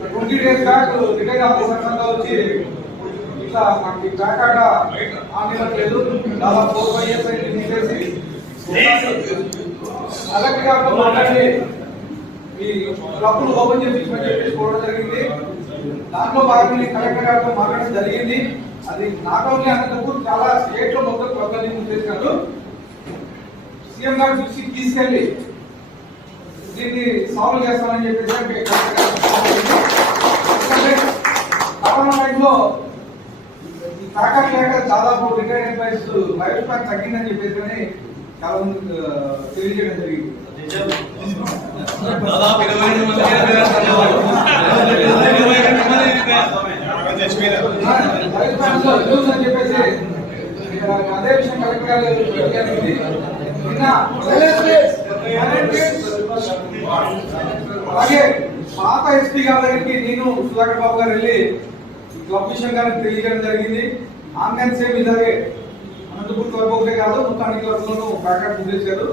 20 days back retire officer అంతా వచ్చి ఇట్లా మనకి ప్యాకాట ఆగలేదు, దాదాపు 4-5 years అయితే తీసేసి కలెక్టర్ గారితో మాట్లాడి ఈ క్లబ్లు ఓపెన్ చేయించమని చెప్పేసి కోరడం జరిగింది. దాంట్లో భాగంగా కలెక్టర్ గారితో మాట్లాడడం జరిగింది. అది నాట్ ఓన్లీ అనంతపూర్, చాలా స్టేట్ లో మొత్తం క్లబ్లని మూసేసినట్టు సీఎం గారు చూసి తీసుకెళ్లి దీన్ని సాల్వ్ చేస్తామని చెప్పేసి కరోనా టైంలో ఈ ప్యాకెట్ లేక దాదాపు రిటైర్డ్ ఎంప్లాయీస్ లైఫ్ స్పాన్ తగ్గిందని చెప్పేసి చాలా మంది తెలియజేయడం జరిగింది. దాదాపు 25 మంది చెప్పేసి అదే విషయం కలెక్టర్ గారు అలాగే పాత ఎస్పీ గారి దగ్గరికి నేను సుధాకర్ బాబు గారు వెళ్ళి క్లబ్ విషయం గారికి తెలియజేయడం జరిగింది. ఆన్లైన్ సేమ్ ఇలాగే అనంతపూర్ క్లబ్ ఒకటే కాదు, మొత్తం అన్ని క్లబ్లను ప్యాకెట్ చేశారు.